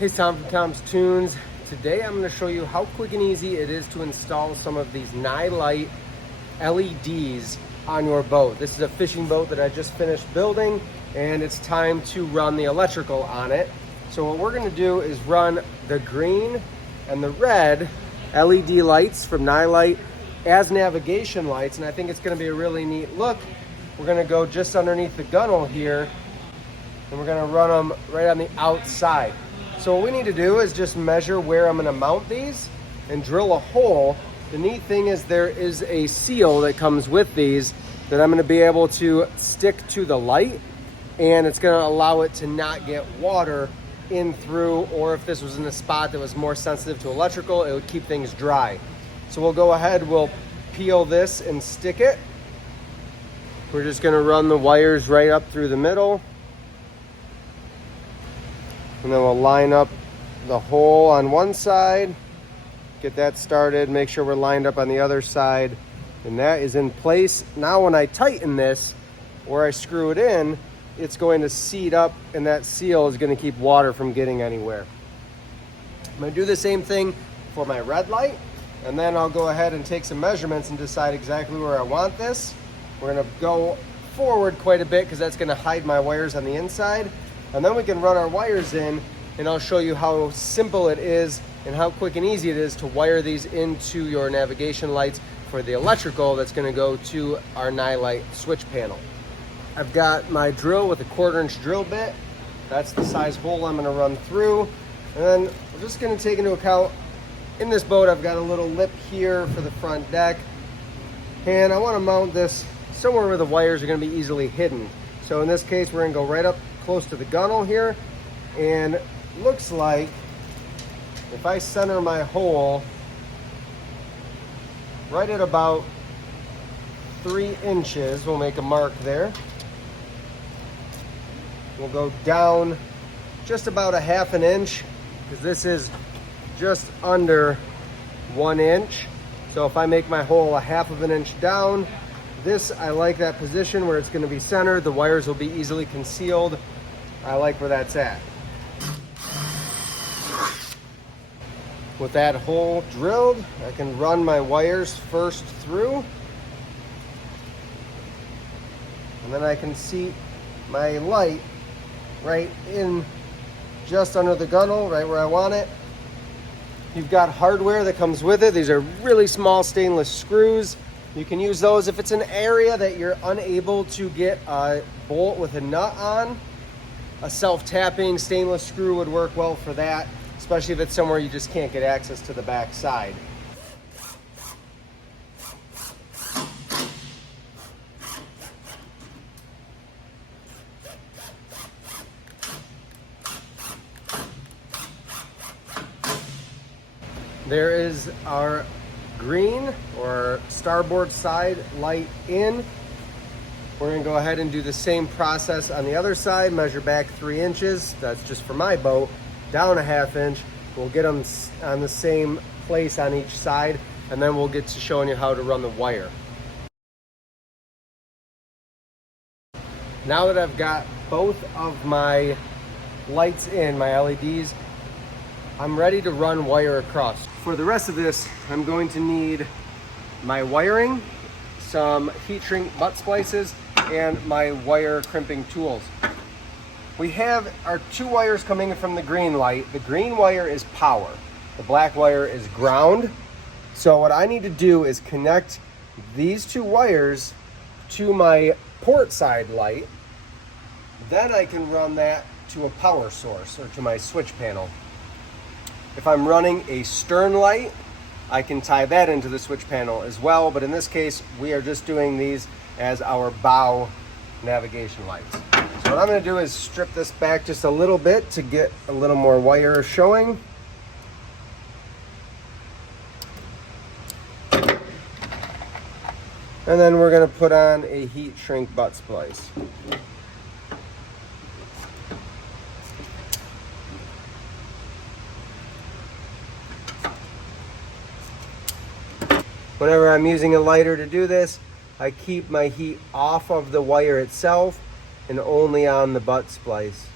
Hey, Tom from Tom's Toons. Today I'm going to show you how quick and easy it is to install some of these Nightlight LEDs on your boat. This is a fishing boat that I just finished building, and it's time to run the electrical on it. So what we're going to do is run the green and the red LED lights from Nightlight as navigation lights, and I think it's going to be a really neat look. We're going to go just underneath the gunnel here, and we're going to run them right on the outside. So what we need to do is just measure where I'm going to mount these and drill a hole. The neat thing is there is a seal that comes with these that I'm going to be able to stick to the light, and it's going to allow it to not get water in through, or if this was in a spot that was more sensitive to electrical, it would keep things dry. So we'll go ahead, we'll peel this and stick it. We're just going to run the wires right up through the middle. And then we'll line up the hole on one side, get that started, make sure we're lined up on the other side, and that is in place. Now when I tighten this, or I screw it in, it's going to seat up, and that seal is going to keep water from getting anywhere. I'm going to do the same thing for my red light, and then I'll go ahead and take some measurements and decide exactly where I want this. We're going to go forward quite a bit because that's going to hide my wires on the inside. And then we can run our wires in, and I'll show you how simple it is and how quick and easy it is to wire these into your navigation lights for the electrical that's going to go to our Nightlight switch panel. I've got my drill with a 1/4-inch drill bit. That's the size hole I'm going to run through. And then we're just going to take into account, in this boat I've got a little lip here for the front deck, and I want to mount this somewhere where the wires are going to be easily hidden. So in this case, we're going to go right up close to the gunnel here, and looks like if I center my hole right at about 3 inches, we'll make a mark there. We'll go down just about 1/2 inch, because this is just under 1 inch. So if I make my hole 1/2 inch down, this, I like that position where it's going to be centered. The wires will be easily concealed. I like where that's at. With that hole drilled, I can run my wires first through, and then I can see my light right in just under the gunnel, right where I want it. You've got hardware that comes with it. These are really small stainless screws. You can use those if it's an area that you're unable to get a bolt with a nut on. A self-tapping stainless screw would work well for that, especially if it's somewhere you just can't get access to the back side. There is our green or starboard side light in. We're going to go ahead and do the same process on the other side, measure back 3 inches. That's just for my boat. Down 1/2 inch. We'll get them on the same place on each side, and then we'll get to showing you how to run the wire. Now that I've got both of my lights in, my LEDs, I'm ready to run wire across. For the rest of this, I'm going to need my wiring, some heat shrink butt splices, and my wire crimping tools. We have our 2 wires coming from the green light. The green wire is power. The black wire is ground. So what I need to do is connect these 2 wires to my port side light. Then I can run that to a power source or to my switch panel. If I'm running a stern light, I can tie that into the switch panel as well, but in this case, we are just doing these as our bow navigation lights. So what I'm going to do is strip this back just a little bit to get a little more wire showing. And then we're going to put on a heat shrink butt splice. Whenever I'm using a lighter to do this, I keep my heat off of the wire itself and only on the butt splice.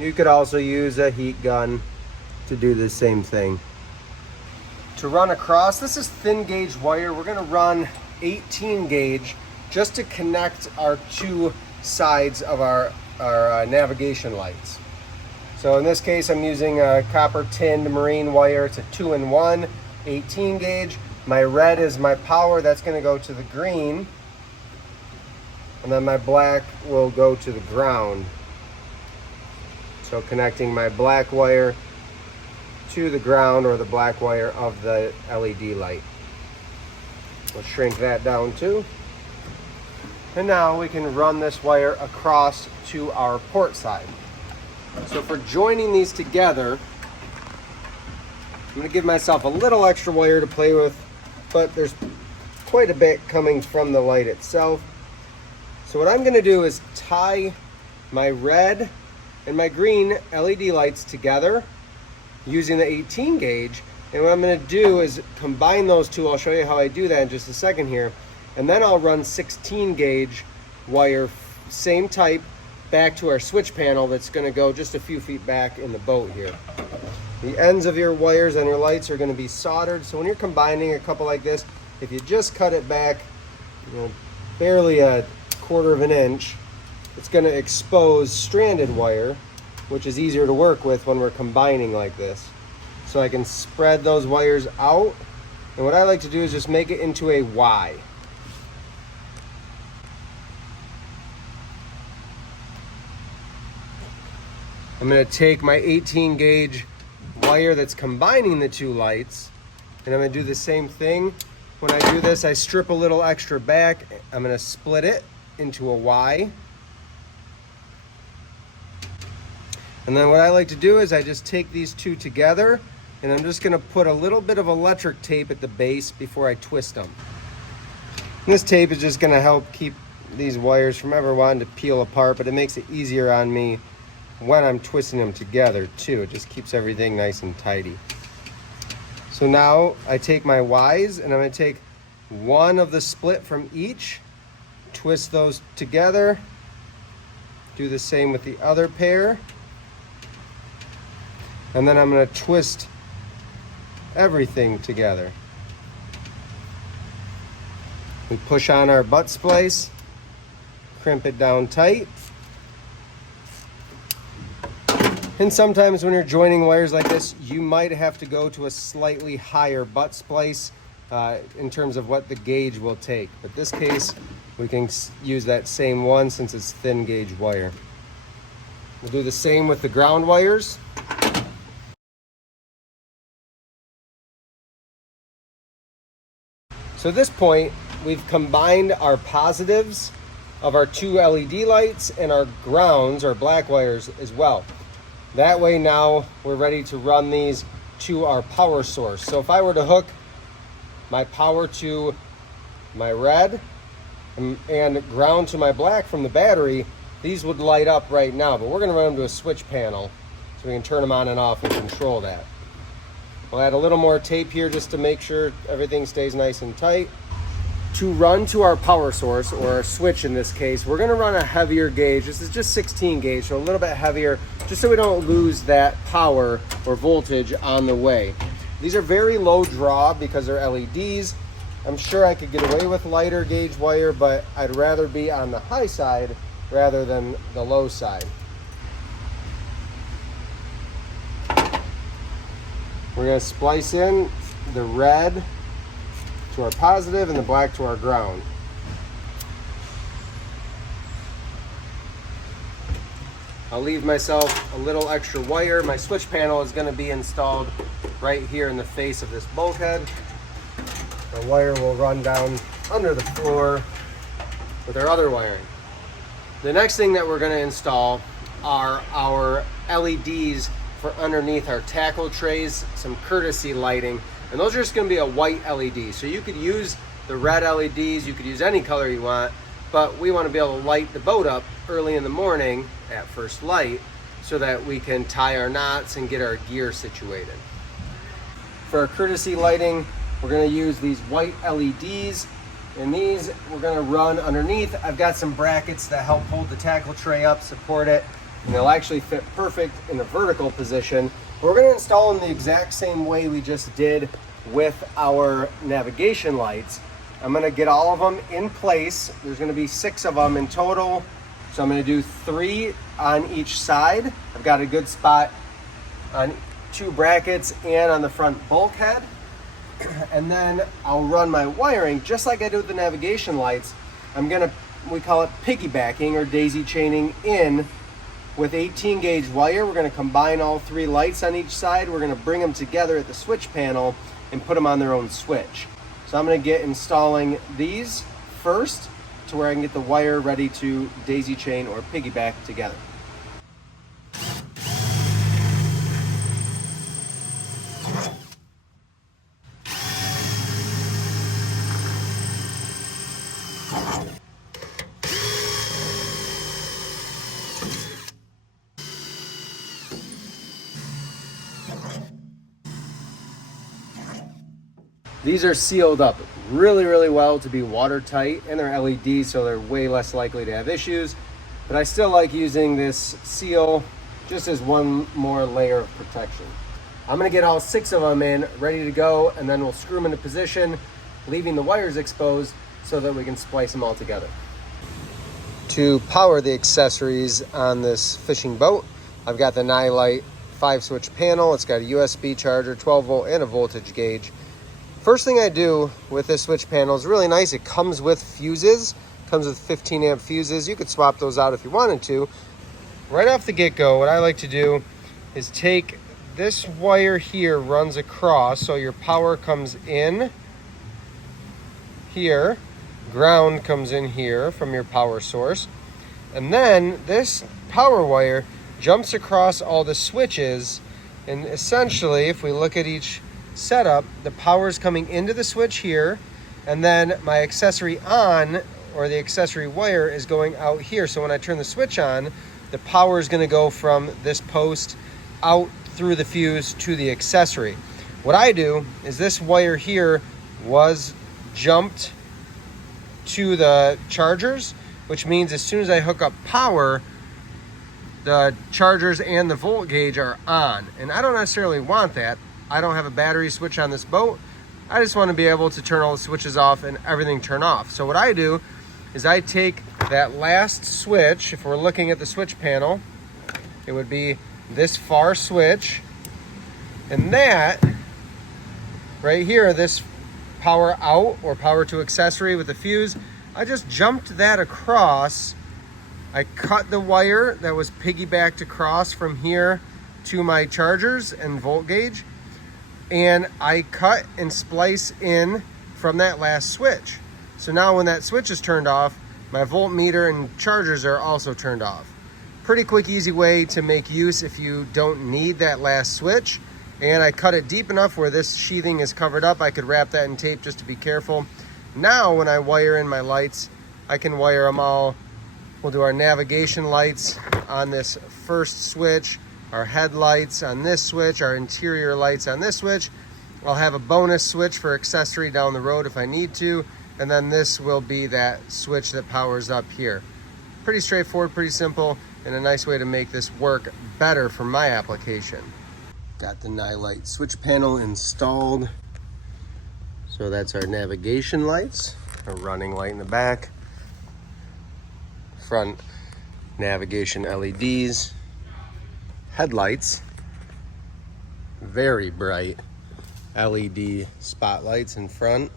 You could also use a heat gun to do the same thing. To run across, this is thin gauge wire. We're gonna run 18 gauge just to connect our two sides of our navigation lights. So in this case, I'm using a copper tinned marine wire. It's a 2-in-1, 18 gauge. My red is my power, that's gonna go to the green. And then my black will go to the ground. So connecting my black wire to the ground, or the black wire of the LED light. We'll shrink that down too. And now we can run this wire across to our port side. So for joining these together, I'm going to give myself a little extra wire to play with, but there's quite a bit coming from the light itself. So what I'm going to do is tie my red and my green LED lights together using the 18 gauge. And what I'm going to do is combine those two. I'll show you how I do that in just a second here. And then I'll run 16 gauge wire, same type, back to our switch panel that's going to go just a few feet back in the boat here. The ends of your wires and your lights are going to be soldered. So when you're combining a couple like this, if you just cut it back, barely a 1/4 of an inch, it's going to expose stranded wire, which is easier to work with when we're combining like this. So I can spread those wires out. And what I like to do is just make it into a Y. I'm going to take my 18 gauge wire that's combining the two lights, and I'm going to do the same thing. When I do this, I strip a little extra back. I'm going to split it into a Y. And then what I like to do is I just take these two together, and I'm just going to put a little bit of electric tape at the base before I twist them. And this tape is just going to help keep these wires from ever wanting to peel apart, but it makes it easier on me when I'm twisting them together too. It just keeps everything nice and tidy. So now I take my Ys, and I'm going to take one of the split from each, twist those together, do the same with the other pair, and then I'm going to twist everything together. We push on our butt splice, crimp it down tight. And sometimes when you're joining wires like this, you might have to go to a slightly higher butt splice in terms of what the gauge will take. But this case, we can use that same one since it's thin gauge wire. We'll do the same with the ground wires. So at this point, we've combined our positives of our two LED lights and our grounds, our black wires as well. That way now we're ready to run these to our power source. So if I were to hook my power to my red and ground to my black from the battery, these would light up right now, but we're gonna run them to a switch panel so we can turn them on and off and control that. We'll add a little more tape here just to make sure everything stays nice and tight. To run to our power source, or our switch in this case, we're gonna run a heavier gauge. This is just 16 gauge, so a little bit heavier, just so we don't lose that power or voltage on the way. These are very low draw because they're LEDs. I'm sure I could get away with lighter gauge wire, but I'd rather be on the high side rather than the low side. We're gonna splice in the red to our positive and the black to our ground. I'll leave myself a little extra wire. My switch panel is going to be installed right here in the face of this bulkhead. The wire will run down under the floor with our other wiring. The next thing that we're going to install are our LEDs for underneath our tackle trays, some courtesy lighting. And those are just going to be a white LED. So you could use the red LEDs, you could use any color you want, but we want to be able to light the boat up early in the morning at first light so that we can tie our knots and get our gear situated. For our courtesy lighting, we're going to use these white LEDs, and these we're going to run underneath. I've got some brackets that help hold the tackle tray up, support it. and they'll actually fit perfect in a vertical position. We're going to install them the exact same way we just did with our navigation lights. I'm going to get all of them in place. There's going to be 6 of them in total. So I'm going to do 3 on each side. I've got a good spot on 2 brackets and on the front bulkhead. And then I'll run my wiring just like I do with the navigation lights. We call it piggybacking or daisy chaining in with 18 gauge wire. We're going to combine all 3 lights on each side. We're going to bring them together at the switch panel and put them on their own switch. So I'm going to get installing these first to where I can get the wire ready to daisy chain or piggyback together. These are sealed up really well to be watertight, and they're LED, so they're way less likely to have issues. But I still like using this seal just as one more layer of protection. I'm gonna get all 6 of them in, ready to go, and then we'll screw them into position, leaving the wires exposed so that we can splice them all together. To power the accessories on this fishing boat, I've got the Nightlight 5-switch panel. It's got a USB charger, 12 volt, and a voltage gauge. First thing I do with this switch panel is really nice. It comes with fuses, comes with 15 amp fuses. You could swap those out if you wanted to. Right off the get-go, what I like to do is take this wire here, runs across, so your power comes in here, ground comes in here from your power source, and then this power wire jumps across all the switches, and essentially, if we look at each setup, the power is coming into the switch here, and then my accessory on, or the accessory wire, is going out here. So when I turn the switch on, the power is going to go from this post out through the fuse to the accessory. What I do is this wire here was jumped to the chargers, which means as soon as I hook up power, the chargers and the volt gauge are on. And I don't necessarily want that. I don't have a battery switch on this boat. I just want to be able to turn all the switches off and everything turn off. So what I do is I take that last switch. If we're looking at the switch panel, it would be this far switch, and that right here, this power out or power to accessory with the fuse, I just jumped that across. I cut the wire that was piggybacked across from here to my chargers and volt gauge, and I cut and splice in from that last switch. So now when that switch is turned off, my voltmeter and chargers are also turned off. Pretty quick, easy way to make use if you don't need that last switch. And I cut it deep enough where this sheathing is covered up. I could wrap that in tape just to be careful. Now when I wire in my lights, I can wire them all. We'll do our navigation lights on this first switch, our headlights on this switch, our interior lights on this switch. I'll have a bonus switch for accessory down the road if I need to, and then this will be that switch that powers up here. Pretty straightforward, pretty simple, and a nice way to make this work better for my application. Got the Nightlight switch panel installed. So that's our navigation lights, a running light in the back, front navigation LEDs, headlights, very bright LED spotlights in front.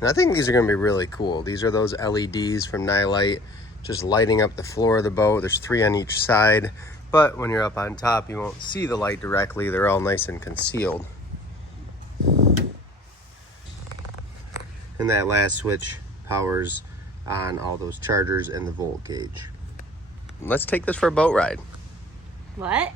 And I think these are going to be really cool. These are those LEDs from Nightlight, just lighting up the floor of the boat. There's 3 on each side, but when you're up on top, you won't see the light directly. They're all nice and concealed. And that last switch powers on all those chargers and the volt gauge. Let's take this for a boat ride. What?